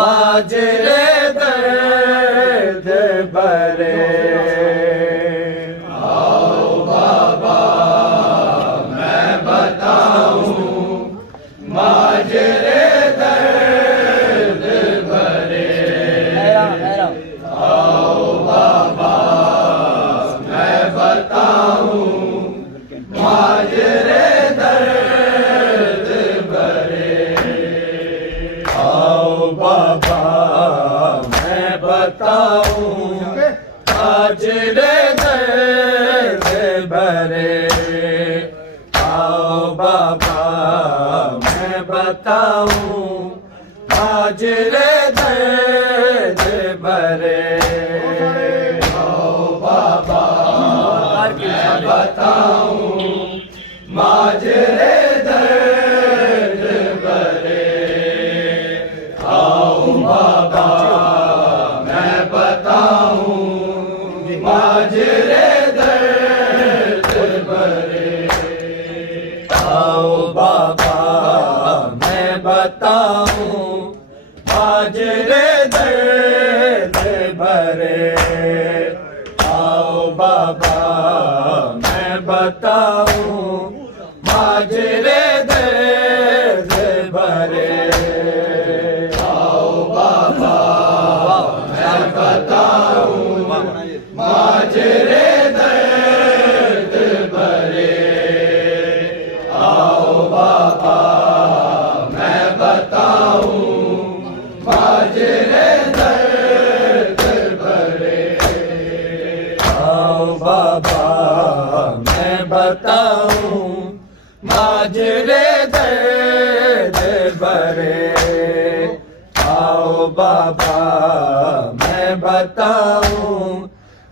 माजरे दर्द भरे आओ बताऊं माजरे दर्द भरे। आओ बाबा मैं बताऊं माजरे दर्द भरे। आओ बाबा मैं बताऊं माजरे दर्द भरे। बताऊं माजरे दर्द भरे। आओ बाबा मैं बताऊं माजरे दर्द भरे। आओ बाबा मैं बताऊं माजरे दर्द भरे। आओ बाबा बताऊं माजरे दर्द भरे। आओ बाबा मैं बताऊं माजरे दर्द भरे। आओ बाबा मैं बताऊं माजरे दर्द भरे। आओ बाबा बताऊं माजरे दर्द भरे। आओ बाबा मैं बताऊं माजरे दर्द भरे। आओ बाबा मैं बताऊं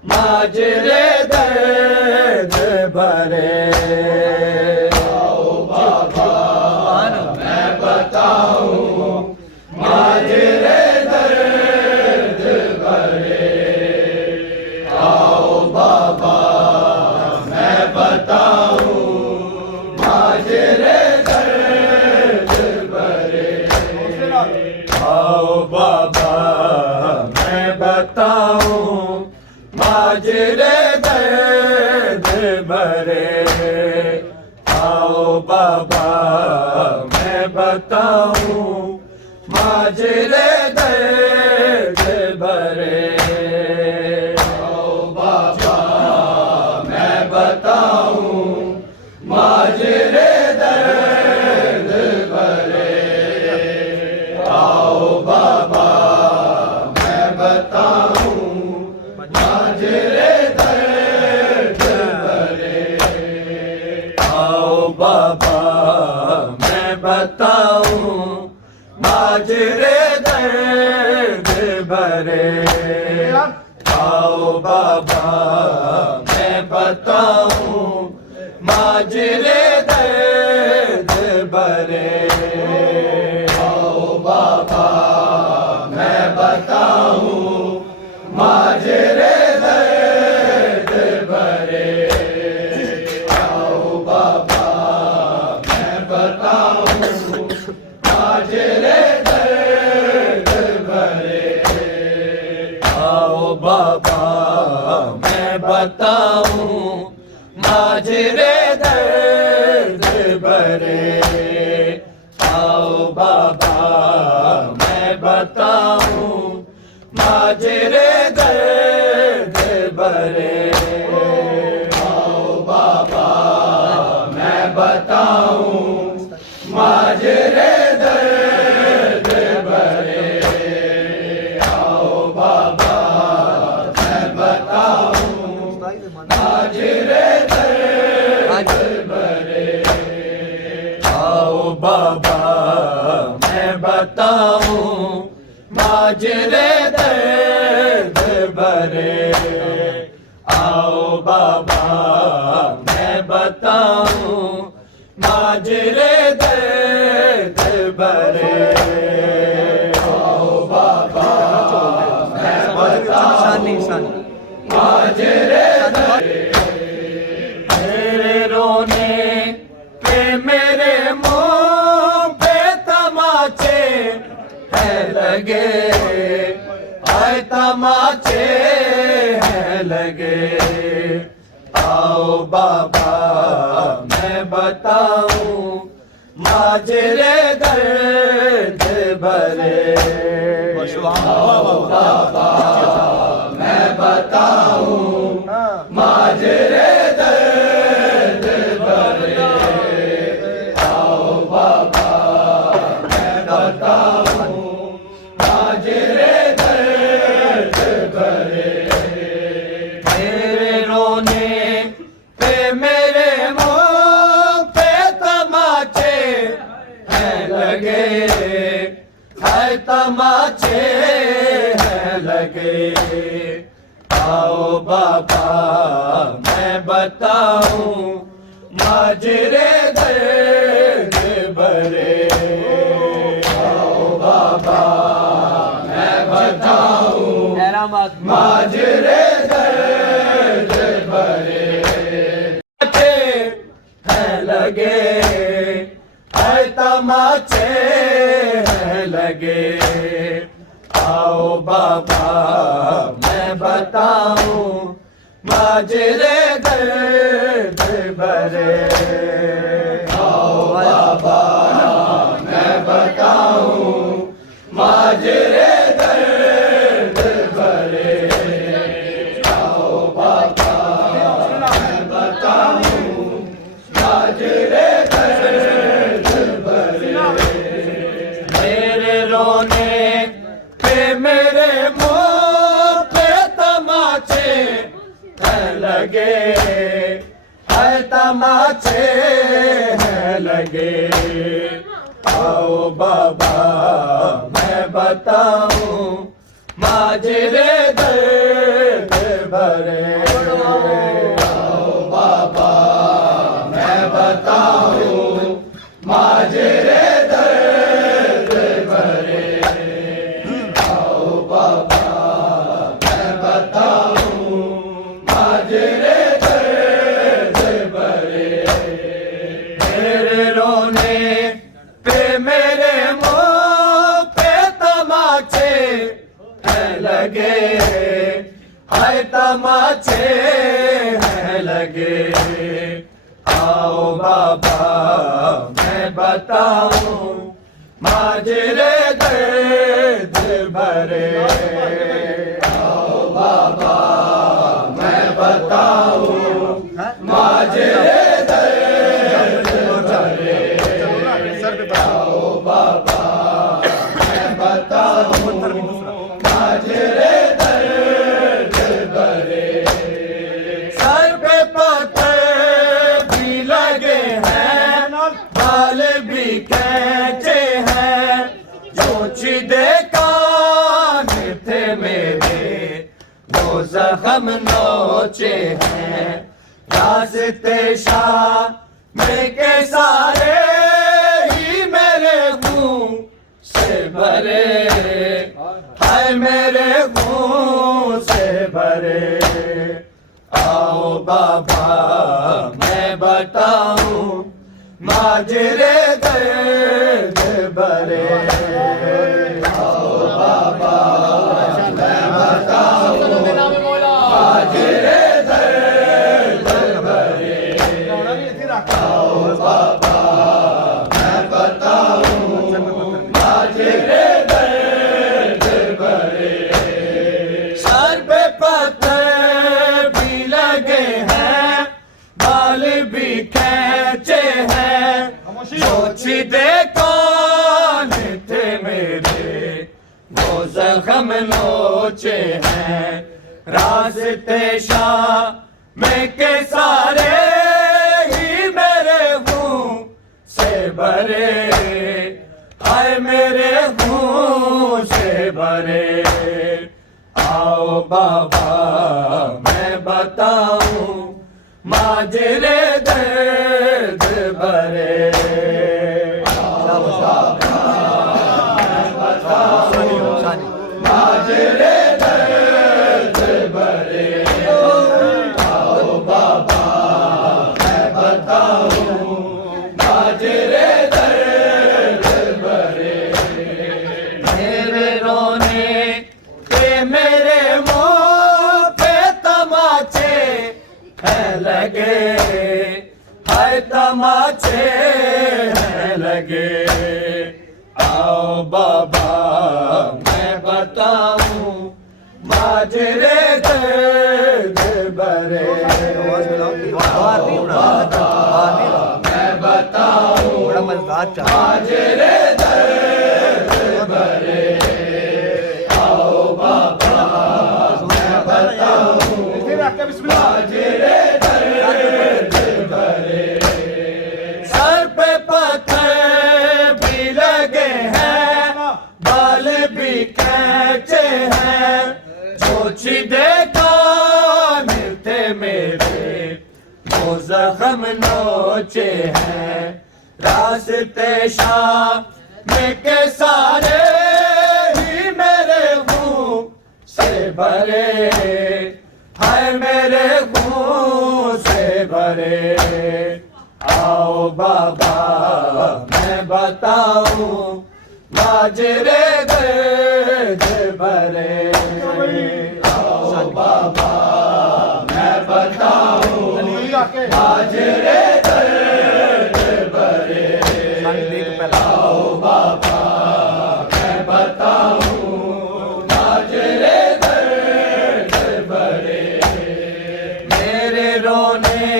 माजरे दर्द भरे। आओ बाबा बताऊं माजरे दर्द भरे। आओ बाबा मैं बताऊं माजरे दर्द भरे। आओ बाबा मैं बताऊं माजरे दर्द भरे। आओ बाबा मैं बताऊं माजरे दर्द भरे। आओ बाबा मैं बताऊं माजरे दर्द भरे। आओ बाबा मैं बताऊं माजरे दर्द भरे। आओ बाबा मैं बताऊं माजरे दर्द भरे। आओ बाबा मैं बताऊं माजरे दर्द भरे। आओ बाबा मैं बताऊं माजरे दर्द भरे। आओ बाबा मैं बताऊं माजरे दर्द भरे। आओ बाबा मैं बताऊं माजरे दर्द भरे। आओ बाबा मैं बताऊं माजरे दर्द भरे। आओ बाबा मैं बताऊं माजरे दर्द भरे। आओ बाबा मैं बताऊं माजरे दर्द भरे। आओ बाबा मैं बताऊं माजरे दर्द भरे। आओ बाबा मैं बताऊं माजरे मेरे रोने पे मेरे मुंह पे तमाचे है लगे। आए तमाचे हैं लगे। आओ बाबा मैं बताऊं माजरे दर्द भरे। आओ बाबा मैं बताऊं माजरे दर्द बताऊं माजरे दर्द भरे। आओ बाबा मैं बताऊं माजरे दर्द भरे। हैं लगे है तमाचे हैं लगे। आओ बाबा मैं बताऊं माजरे दर्द भरे। आओ बाबा मैं बताऊं माजरे दर्द भरे। आओ बाबा मैं बताऊं माजरे दर्द भरे। मेरे रोने पे मेरे मुंह पे तमाचे हैं लगे है तमाचे हैं लगे। आओ बाबा मैं बताऊं माजरे दर्द भरे। आओ बाबा मैं बताऊं माजरे दर्द भरे। आओ बाबा मैं बताऊं माजरे दर्द भरे। मेरे रोने पे मेरे मुंह पे तमाचे हैं लगे है तमाचे हैं लगे। आओ बाबा मैं बताऊं माजरे दर्द भरे। आओ बाबा मैं बताऊं माजरे दर्द भरे। आओ बाबा मैं बताऊं माजरे दर्द भरे। सर पे पत्थर भी लगे हैं बाल भी कैचे हैं। जो छिदे कान थे मेरे वो जख्म नोचे हैं। रास्ते शाह में के सारे ही मेरे मुंह से भरे। हाय मेरे मुंह से भरे। आओ बाबा मैं बताऊं माजरे दर्द भरे। आओ बाबा मैं बताऊं माजरे दर्द भरे। आओ बाबा मैं बताऊं माजरे दर्द भरे। सर पे पत्थर भी लगे हैं बाल भी कैचे हैं। जो छिदे कान थे मेरे वो जख्म नोचे हैं। रास्ते शाह में के सारे ही मेरे मुंह से भरे। हाय मेरे मुंह से भरे। आओ बाबा मैं बताऊं माजरे दर्द भरे। आओ बाबा मैं बताऊं माजरे दर्द भरे। आओ बाबा मैं बताऊं माजरे दर्द भरे। मेरे रोने पे मेरे मुंह पे तमाचे हैं लगे है तमाचे हैं लगे। आओ बाबा मैं बताऊं माजरे दर्द भरे। आओ बाबा मैं बताऊं माजरे दर्द भरे। आओ बाबा मैं बताऊं माजरे दर्द भरे। सर पे पत्थर भी लगे हैं बाल भी कैचे हैं। जो छिदे कान थे मेरे वो जख्म नोचे हैं रास्ते शाम में के सारे ही मेरे खून से भरे हाय मेरे खून से भरे आओ बाबा मैं बताऊं माजरे दर्द भरे आओ बाबा मैं बताऊं माजरे दर्द भरे आओ बाबा मैं बताऊं माजरे दर्द भरे मेरे रोने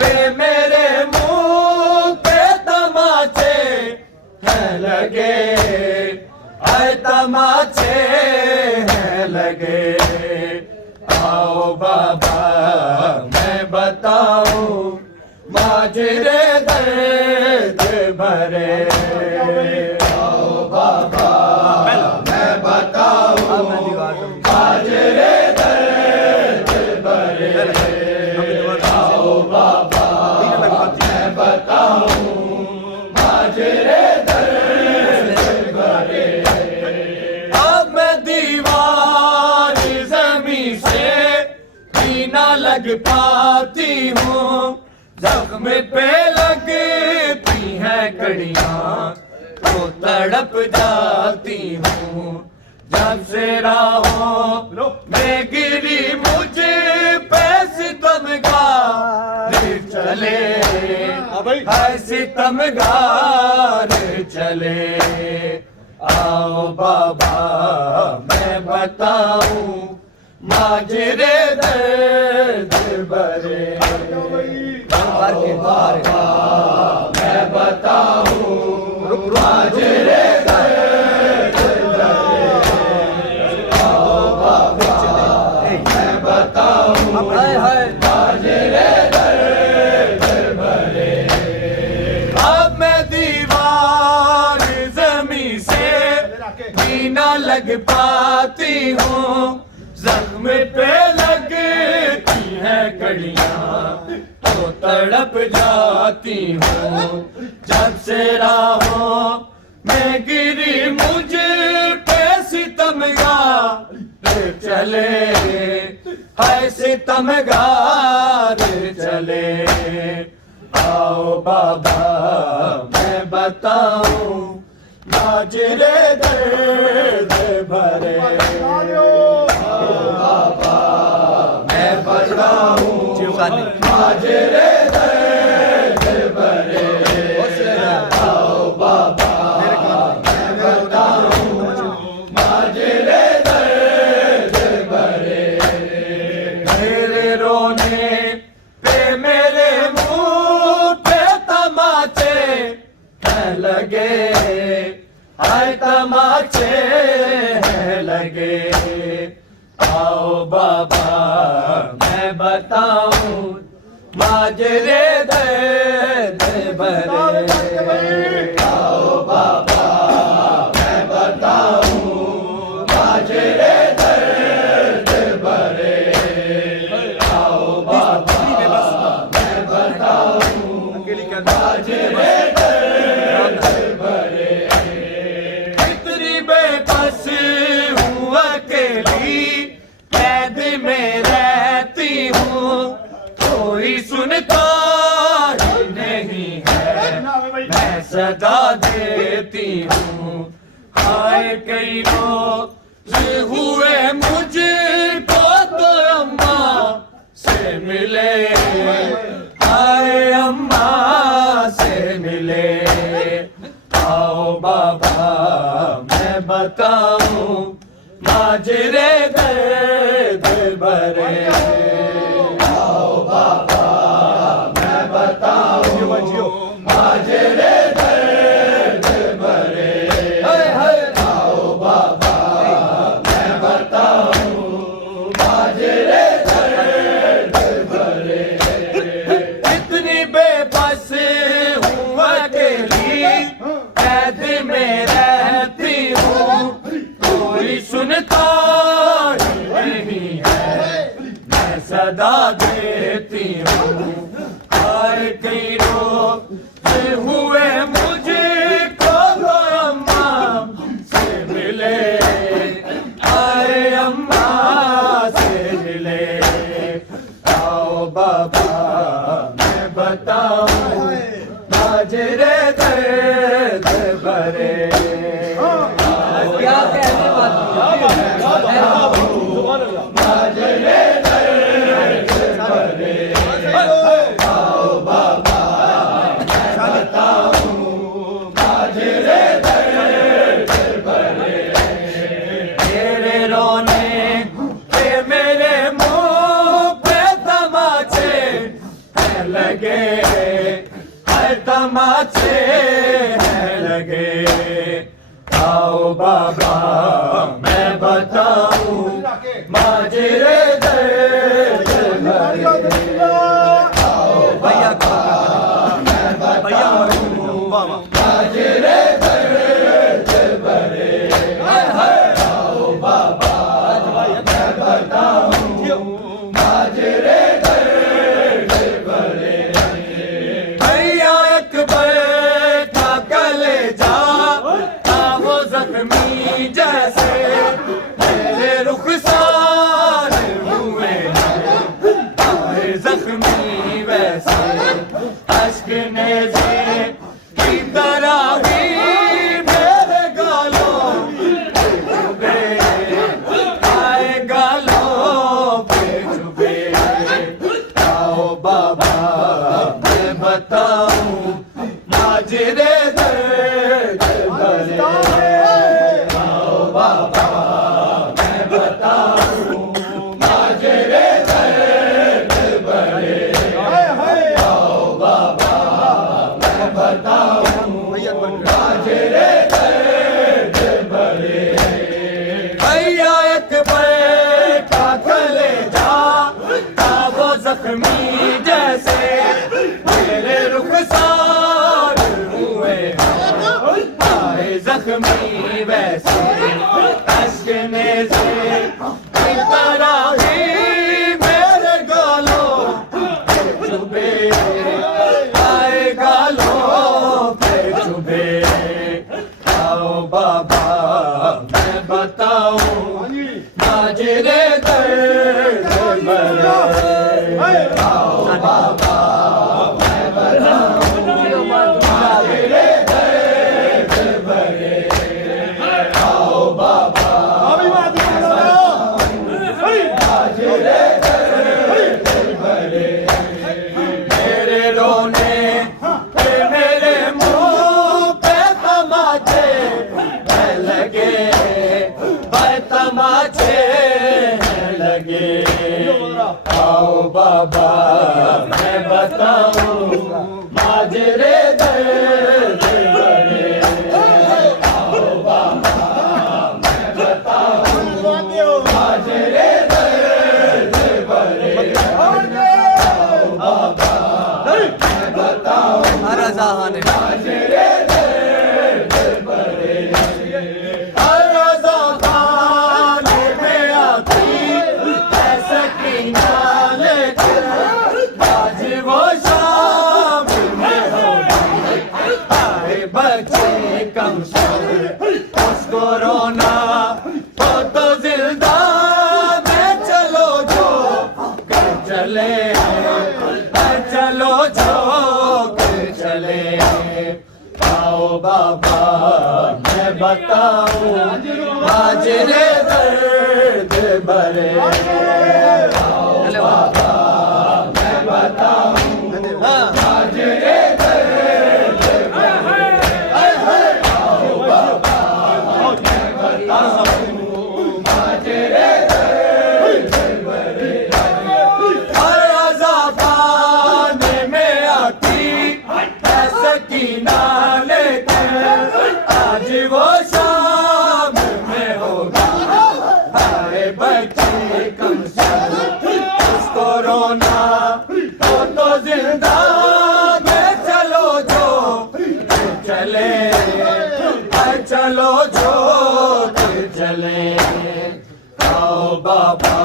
पे मेरे मुंह पे तमाचे हैं लगे आए तमाचे हैं लगे आओ बाबा मैं बताऊं माजरे दर्द भरे आओ बाबा मैं बताऊं माजरे दर्द भरे आओ बाबा मैं बताऊं माजरे दर्द भरे अब मैं दीवार जमीन से भी ना लग पाती हूँ जख्म पे लगती हैं कड़ियाँ तो तड़प जाती हूँ जब से राहों में गिरी मुझे पे सितमगार चले हाय सितमगार चले आओ बाबा मैं बताऊं माजरे दर्द भरे बाबा मैं बताऊं माजरे दर्द भरे आओ बाबा मैं बताऊं माजरे दर्द भरे अब मैं दीवार जमीन से भी ना लग पाती हूँ जख्म पे लगती हैं कड़ियाँ तो तड़प जाती हूँ जब से राहों में गिरी मुझे पे सितमगार चले हाय सितमगार चले आओ बाबा मैं बताऊं माजरे दर्द भरे बाबा मैं बताऊं माजरे दर्द भरे आओ बाबा मैं बताऊं माजरे दर्द भरे मेरे रोने पे मेरे मुंह पे तमाचे हैं लगे आए तमाचे हैं लगे आओ बाबा मैं बताऊं माजरे दर्द भरे आओ बाबा मैं बताऊं माजरे दर्द भरे आओ बाबा मैं बताऊं माजरे दर्द भरे इतनी बेबस हूँ अकेली कैद में रहती हूँ कोई सुनता ही नहीं है मैं सदा देती हूँ हाय कई लोग हुए मुझको तो अम्मा से मिले हाय अम्मा से मिले आओ बाबा मैं बताऊं माजरे दर्द भरे आओ बाबा मैं बताऊं माजरे दर्द भरे आओ बाबा मैं बताऊं माजरे दर्द भरे इतनी बेबस हूँ अकेली कैद में रहती हूँ कोई सुनता ही नहीं है मैं सदा देती हूँ मैं बताऊं माजरे दर्द भरे। क्या कहने माजरे दर्द भरे। आओ बाबा मैं बताऊं माजरे दर्द भरे। तेरे रोने के मेरे मुंह पे तमाचे हैं लगे, हर तमाचे हैं लगे। आओ बाबा मैं बताऊं माजरे दर्द भरे। आओ भैया मैं बताऊं माजरे दर्द भरे। आओ बाबा मैं बताऊं माजरे दर्द भरे। भैया अकबर का कलेजा था वो जख्मी जैसे मेरे रुखसार हुए आए जख्मी वैसे। अश्क नेज़े की तरह ही मेरे गालों पे चुभे, आए गालों पे चुभे। आओ बाबा मैं बताऊं माजरे दर्द भरे। आओ बाबा मैं बताऊं माजरे दर्द भरे। आओ बाबा मैं बताऊं माजरे दर्द भरे। भैया अकबर का कलेजा था वो जख्मी जैसे मेरे रुखसार हुए आए जख्मी वैसे। अश्क नेज़े की तरह ही मेरे गालों पे चुभे, आए गालों पे चुभे। आओ बाबा मैं बताऊं माजरे दर्द भरे। आओ बाबा मैं बताऊं माजरे दर्द भरे। आओ बाबा माजरे दर्द भरे। मेरे रोने पे मेरे मुंह पे तमाचे हैं लगे, पर तमाचे हैं लगे। आओ बाबा मैं बताऊं माजरे दर्द भरे। आओ बाबा मैं बताऊं माजरे दर्द भरे। आओ बाबा मैं बताऊं माजरे दर्द भरे। रज़ा खाने में आती है सकीना लेकर, आज वो शाम में होगी आए बच्चे कम सर। उसको रोना हो तो जिंदा में चलो जो कर चले, चलो जो कर चले। आओ बाबा मैं बताऊं माजरे दर्द भरे। आओ बाबा मैं बताऊं माजरे दर्द भरे। आओ बाबा मैं बताऊं माजरे दर्द भरे। रज़ा खाने में आती है सकीना लेकर, आज वो शाम में होगा आए बच्चे कम सर। उसको रोना हो तो जिंदा में चलो जो चले, चलो जो चले। आओ बाबा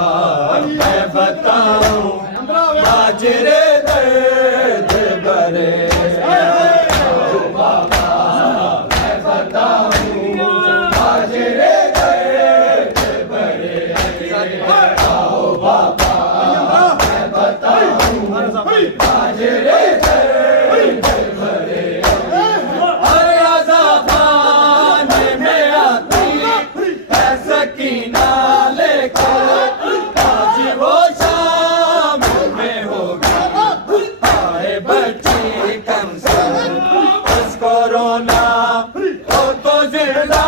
मैं बताऊं माजरे दर्द भरे। आओ बाबा मैं बताऊं माजरे दर्द भरे। आओ बाबा मैं बताऊं माजरे दर्द भरे हर अज़ाबाने में आती है सकीना लेकर आज वो शाम में होगी आए बच्ची कमसम उसको रोना हो तो जिंदा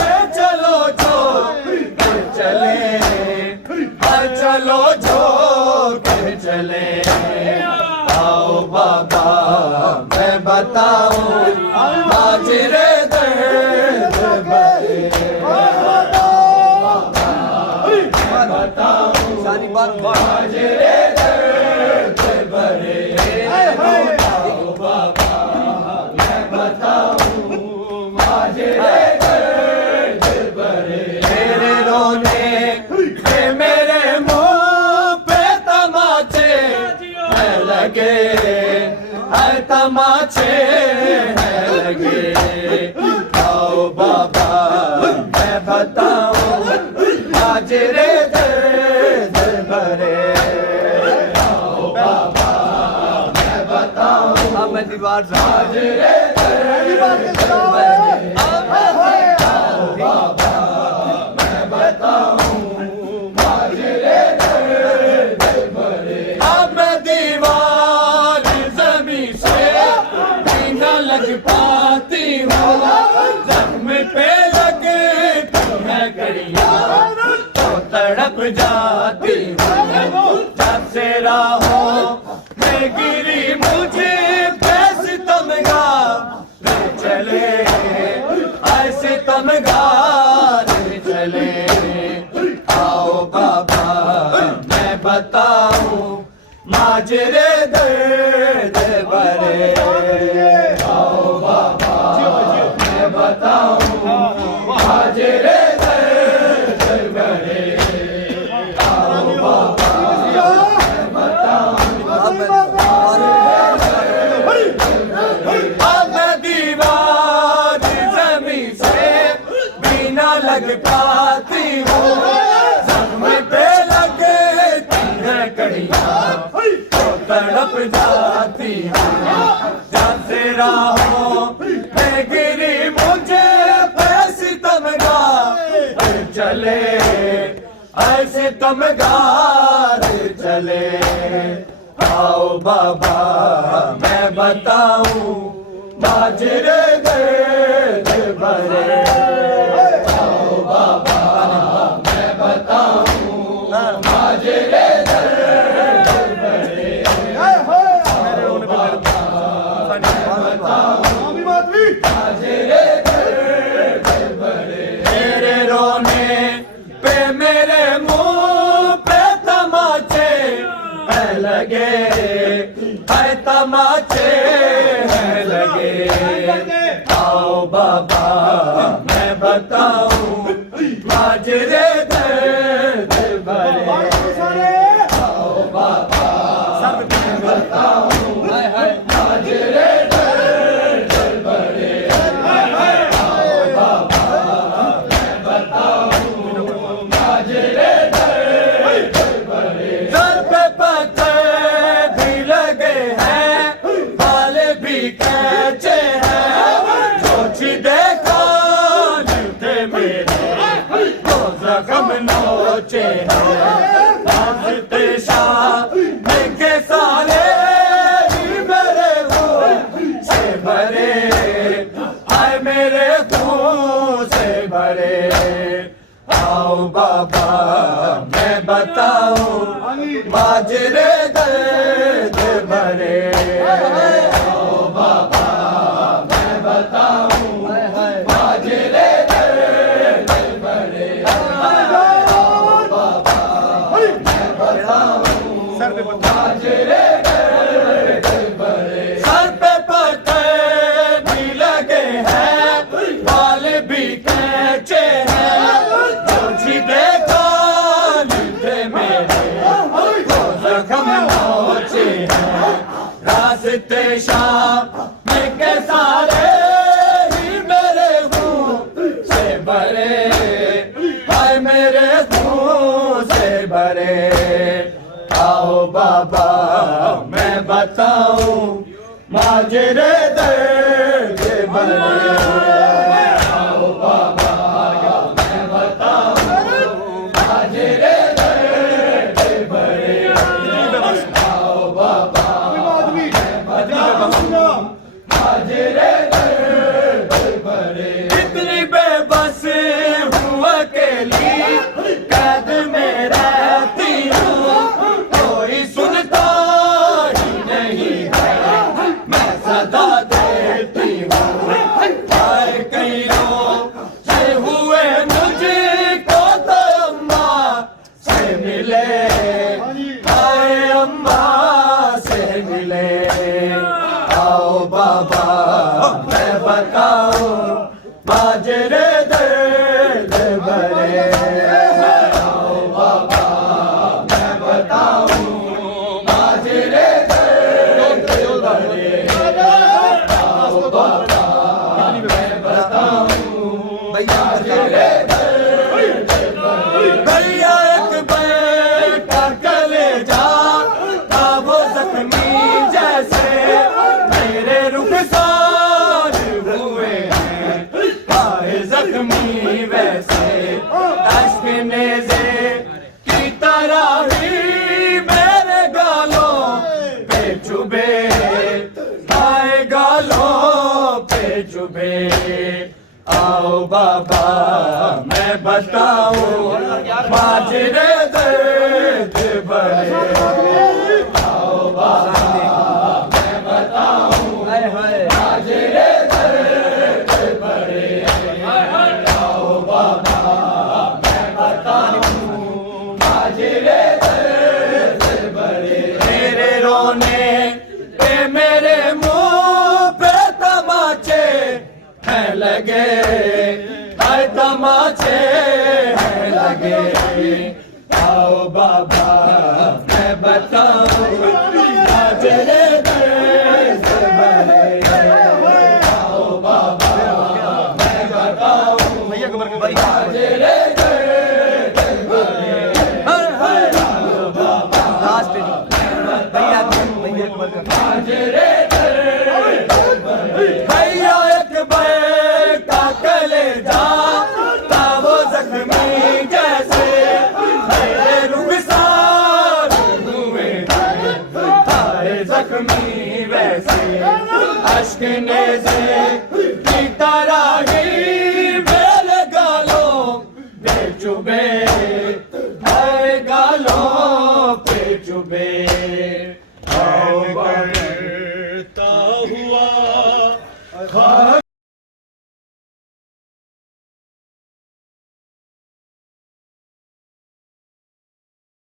दे चलो जो के चले चलो जो के चले आओ बाबा मैं बताऊं माजरे दर्द भरे मैं बताऊं सारी बात माजरे दर्द भरे आओ बाबा मैं बताऊं माजरे दर्द भरे मेरे रोने के मेरे मुंह पे तमाचे हैं लगे हर तमाचे हैं लगे आओ बाबा मैं बताऊं माजरे दर्द भरे आओ बाबा मैं बताऊं मैं दीवार माजरे दर्द भरे आओ बाबा मैं बताऊं माजरे दर्द भरे अब मैं दीवार जमी से भी न लग पाती हूँ जख्म पे लगती है कड़ियाँ तो तड़प जाती हूँ जब से राहों में गिरी मुझे कैसे तमगार चले ऐसे तमगार चले आओ बाबा मैं बताऊं माजरे दर्द भरे आओ बाबा मैं बताऊं माजरे दर्द भरे आओ बाबा मैं बताऊं अब मैं दीवार जमी से बिना लग पाती हूँ जख्म पे लगती है कड़ियाँ तो तड़प जाती हूँ जब से राहों में गिरी मुझे ऐसी तमगार चले ऐसे तमगार चले आओ बाबा मैं बताऊं माजरे दर्द भरे आओ बाबा मैं बताऊं माजरे दर्द भरे आओ बाबा मैं बताऊं माजरे दर्द भरे मेरे रोने पे मेरे मुंह पे तमाचे हैं लगे है तमाचे हैं लगे आओ बाबा मैं बताऊं माजरे दर्द भरे आओ बाबा मैं बताऊं माजरे दर्द भरे आओ बाबा मैं बताऊं माजरे दर्द भरे सर पे पत्थर भी लगे हैं बाल भी कैचे हैं सोची देखा थे मेरे तो जख्म नोचे हैं हंसते शाम के सारे ही मेरे खून से भरे आए मेरे खून से भरे आओ बाबा मैं बताऊं माजरे दर्द भरे आओ बाबा मैं बताऊं माजरे दर्द भरे आओ बाबा मैं बताऊं माजरे दर्द भरे सर पे पत्थर भी लगे हैं बाल भी कैचे हैं तुझी देखा थे मेरे तो जख्म नोचे हैं रास्ते शाम के सारे ही मेरे खून से भरे हाय मेरे खून से भरे आओ बाबा मैं बताऊं माजरे दर्द भरे। आओ बाबा मैं बताऊं माजरे दर्द भरे। आओ बाबा मैं बताऊं माजरे दर्द भरे। इतनी बेबस हूँ अकेली कैद में रहती हूँ, कोई सुनता ही नहीं है मैं सदा देती हूँ। आए कई लोग से हुए मुझको तो अम्मा से मिले, आए अम्मा से मिले। आओ बाबा मैं बताऊं माजरे दर्द भरे। आओ बाबा मैं बताऊं माजरे दर्द भरे। आओ बाबा मैं बताऊं माजरे दर्द भरे। भैया अकबर का कलेजा था वो जख्मी जैसे मेरे रुखसार हुए हैं, आए जख्मी वैसे। अश्क नेज़े की तरह ही मेरे गालों पे चुभे, आए गालों पे चुभे। आओ बाबा मैं बताऊं माजरे दर्द भरे। आओ बाबा मैं बताऊं माजरे दर्द भरे। आओ बाबा मैं बताऊं माजरे दर्द भरे। मेरे रोने पे मेरे मुंह पे तमाचे हैं लगे, हर तमाचे हैं लगे। आओ बाबा मैं बताऊं माजरे दर्द भरे। आओ बाबा मैं बताऊं माजरे दर्द भरे। आओ बाबा माजरे दर्द भरे। भैया अकबर का कलेजा था वो जख्मी जैसे मेरे रुखसार हुए हैं, आए जख्मी वैसे। अश्क नेज़े की तरह ही मेरे गालों पे चुभे, आए गालों पे चुभे। आओ करता हुआ